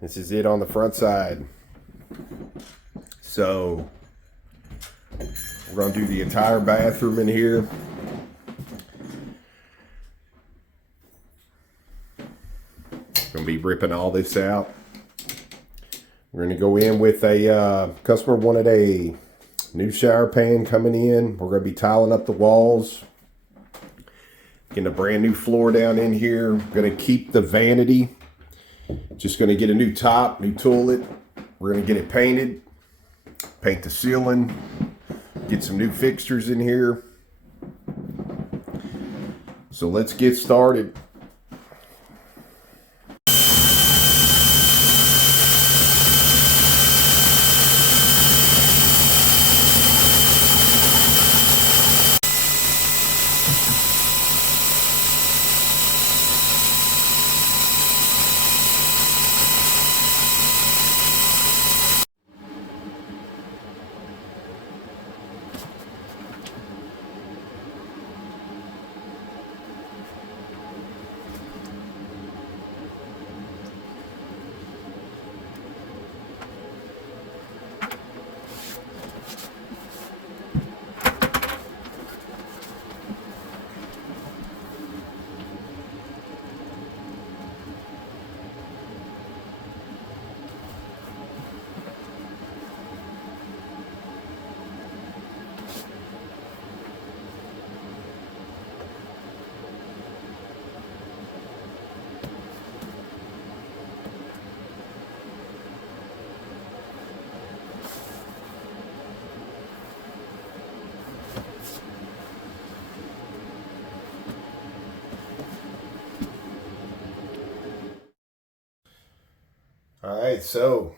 This is it on the front side. So we're going to do the entire bathroom in here. Going to be ripping all this out. We're going to go in with a customer wanted a new shower pan coming in. We're going to be tiling up the walls. Getting a brand new floor down in here. Going to keep the vanity. Just going to get a new top, new toilet. We're going to get it painted. Paint the ceiling. Get some new fixtures in here. So let's get started. All right, so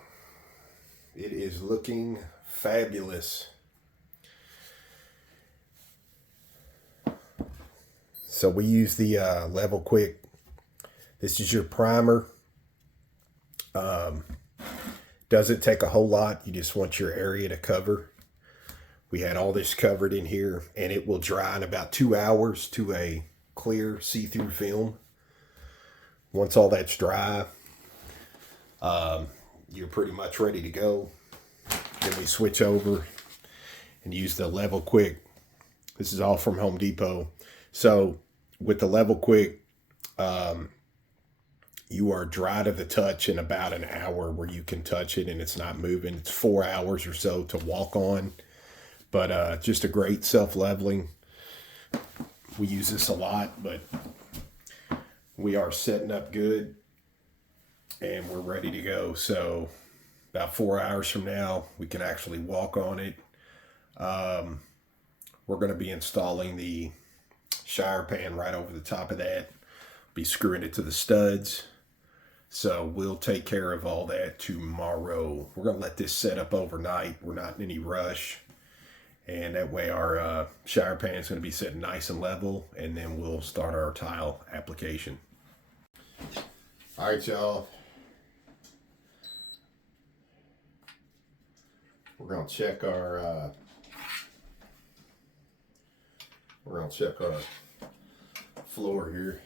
it is looking fabulous. So we use the Level Quick. This is your primer. Doesn't take a whole lot. You just want your area to cover. We had all this covered in here, and it will dry in about 2 hours to a clear see-through film. Once all that's dry, you're pretty much ready to go. Then we switch over and use the Level Quick. This is all from Home Depot. So with the Level Quick, you are dry to the touch in about an hour where you can touch it and it's not moving. It's 4 hours or so to walk on, but just a great self-leveling. We use this a lot, but we are setting up good and we're ready to go. So about 4 hours from now, we can actually walk on it. We're going to be installing the shower pan right over the top of that. Be screwing it to the studs. So we'll take care of all that tomorrow. We're going to let this set up overnight. We're not in any rush. And that way our shower pan is going to be sitting nice and level. And then we'll start our tile application. All right, y'all. We're gonna check our floor here.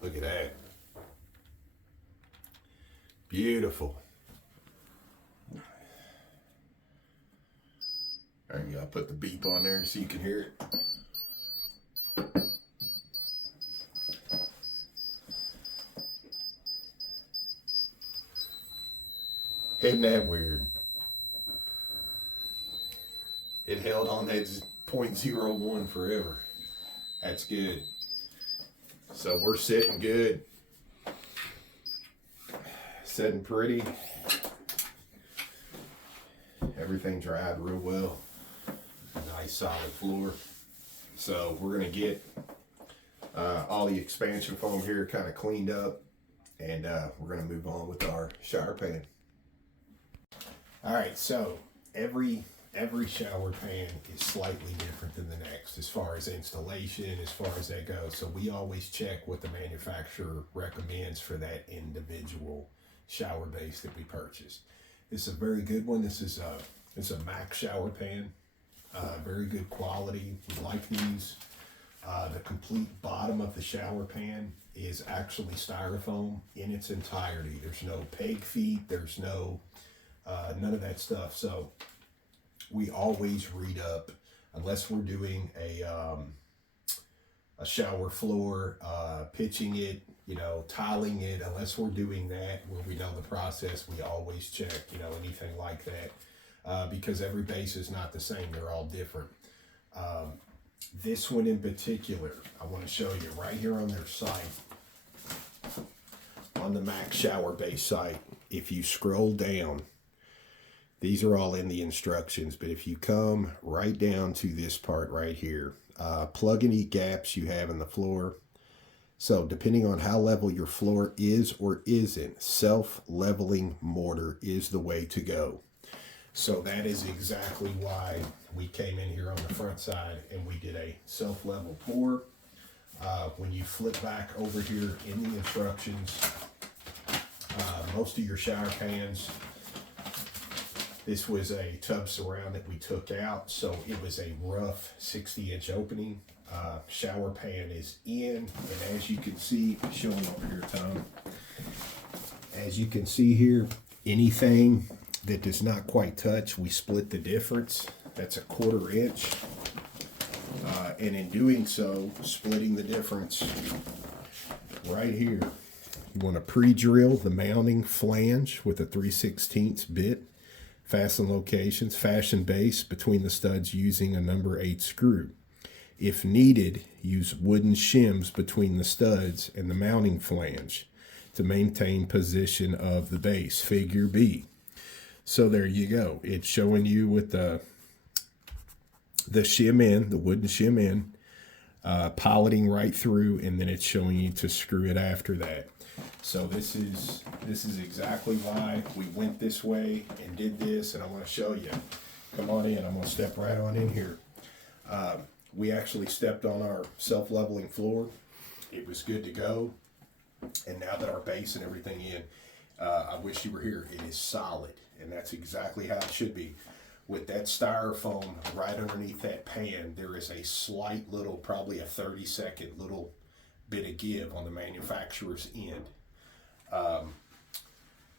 Look at that. Beautiful. There you go. I'll put the beep on there so you can hear it. Isn't that weird? It held on that 0.01 forever. That's good. So we're sitting good. Sitting pretty. Everything dried real well. Nice solid floor. So we're going to get all the expansion foam here kind of cleaned up. And we're going to move on with our shower pan. All right, so every shower pan is slightly different than the next as far as installation, as far as that goes. So we always check what the manufacturer recommends for that individual shower base that we purchase. This is a very good one. This is a Max shower pan, very good quality. We like these. The complete bottom of the shower pan is actually styrofoam in its entirety. There's no peg feet, there's no none of that stuff. So we always read up, unless we're doing a shower floor, pitching it, tiling it. Unless we're doing that where we know the process, we always check, anything like that, because every base is not the same. They're all different. This one in particular, I want to show you right here on their site, on the Max Shower Base site. If you scroll down, these are all in the instructions, but if you come right down to this part right here, plug any gaps you have in the floor. So depending on how level your floor is or isn't, self-leveling mortar is the way to go. So that is exactly why we came in here on the front side and we did a self-level pour. When you flip back over here in the instructions, most of your shower pans, this was a tub surround that we took out, so it was a rough 60-inch opening. Shower pan is in, and as you can see, show them over here, Tom. As you can see here, anything that does not quite touch, we split the difference. That's a 1/4 inch. And in doing so, splitting the difference right here, you want to pre-drill the mounting flange with a 3/16 bit. Fasten locations, fashion base between the studs using a number 8 screw. If needed, use wooden shims between the studs and the mounting flange to maintain position of the base, figure B. So there you go. It's showing you with the shim in, the wooden shim in, piloting right through, and then it's showing you to screw it after that. So this is exactly why we went this way and did this, and I want to show you. Come on in. I'm going to step right on in here. We actually stepped on our self-leveling floor. It was good to go, and now that our base and everything in, I wish you were here. It is solid, and that's exactly how it should be. With that styrofoam right underneath that pan, there is a slight little, probably a 30-second little bit of give on the manufacturer's end.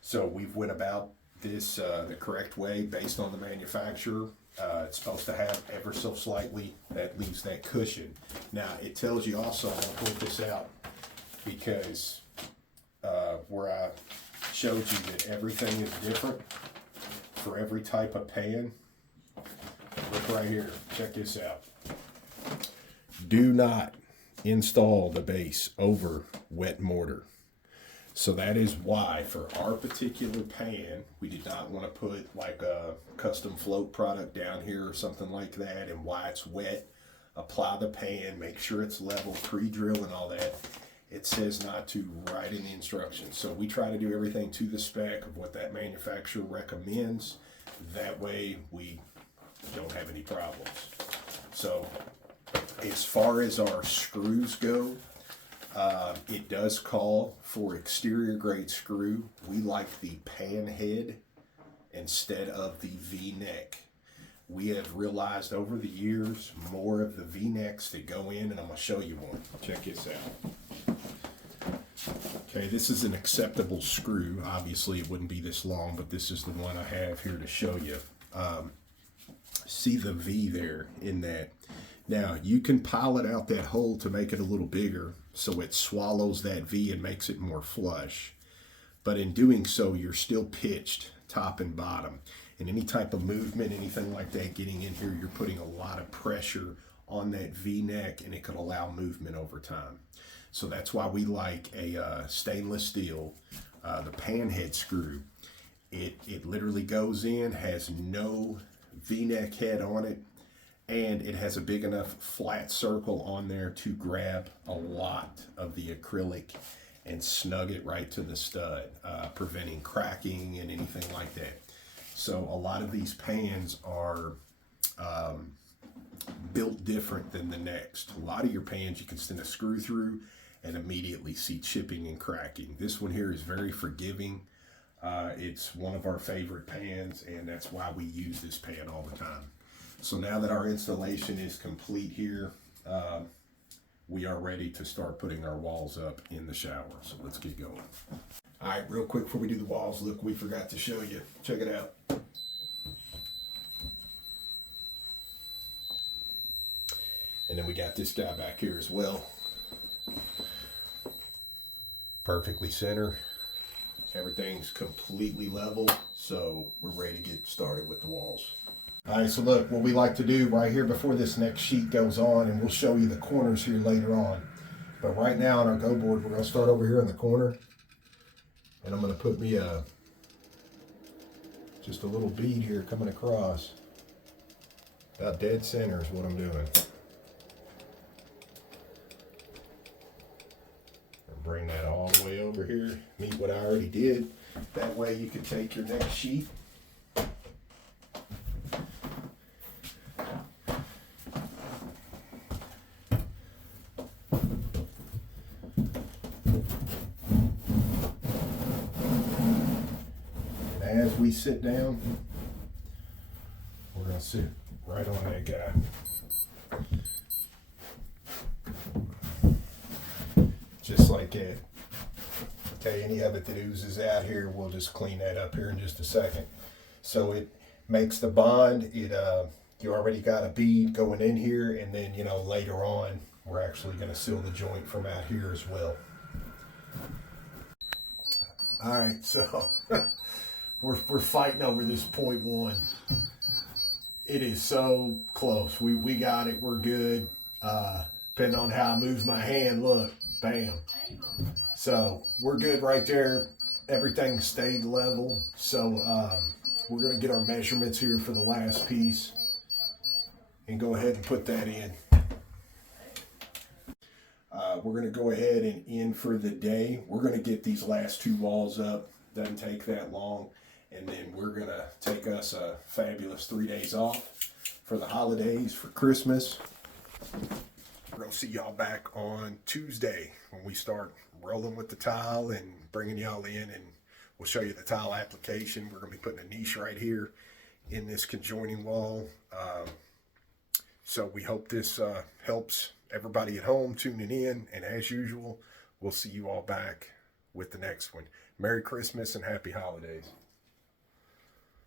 So we've went about this the correct way based on the manufacturer. It's supposed to have ever so slightly, that leaves that cushion. Now it tells you also, I'm going to pull this out because where I showed you that everything is different for every type of pan. Look right here, check this out. Do not install the base over wet mortar. So that is why for our particular pan, we did not want to put like a custom float product down here or something like that. And why it's wet, apply the pan, make sure it's level, pre-drill and all that. It says not to write in the instructions. So we try to do everything to the spec of what that manufacturer recommends. That way we don't have any problems. So as far as our screws go, it does call for exterior grade screw. We like the pan head instead of the V-neck. We have realized over the years more of the V-necks that go in, and I'm going to show you one. Check this out. Okay, this is an acceptable screw. Obviously it wouldn't be this long, but this is the one I have here to show you. See the V there in that. Now you can pilot out that hole to make it a little bigger so it swallows that V and makes it more flush. But in doing so, you're still pitched top and bottom. And any type of movement, anything like that getting in here, you're putting a lot of pressure on that V-neck, and it could allow movement over time. So that's why we like a stainless steel, the pan head screw. It literally goes in, has no V-neck head on it, and it has a big enough flat circle on there to grab a lot of the acrylic and snug it right to the stud, preventing cracking and anything like that. So a lot of these pans are built different than the next. A lot of your pans you can send a screw through and immediately see chipping and cracking. This one here is very forgiving. It's one of our favorite pans, and that's why we use this pan all the time. So now that our installation is complete here, we are ready to start putting our walls up in the shower. So let's get going. All right, real quick before we do the walls, look, we forgot to show you. Check it out. And then we got this guy back here as well. Perfectly center. Everything's completely level, so we're ready to get started with the walls. All right, so look, what we like to do right here before this next sheet goes on, and we'll show you the corners here later on. But right now on our go board, we're gonna start over here in the corner, and I'm gonna put me just a little bead here coming across. About dead center is what I'm doing. Bring that all the way over here. Meet what I already did. That way you can take your next sheet. And as we sit down, we're going to sit right on that guy. Just like that. Okay, any of it that oozes out here, we'll just clean that up here in just a second. So it makes the bond. You already got a bead going in here, and then later on we're actually going to seal the joint from out here as well. All right, so we're fighting over this 0.1. It is so close. We got it. We're good. Depending on how I move my hand, look. Bam. So we're good right there. Everything stayed level. So we're going to get our measurements here for the last piece and go ahead and put that in. We're going to go ahead and end for the day. We're going to get these last two walls up. Doesn't take that long. And then we're going to take us a fabulous 3 days off for the holidays, for Christmas. We're going to see y'all back on Tuesday when we start rolling with the tile and bringing y'all in, and we'll show you the tile application. We're going to be putting a niche right here in this conjoining wall. So we hope this helps everybody at home tuning in, and as usual, we'll see you all back with the next one. Merry Christmas and Happy Holidays.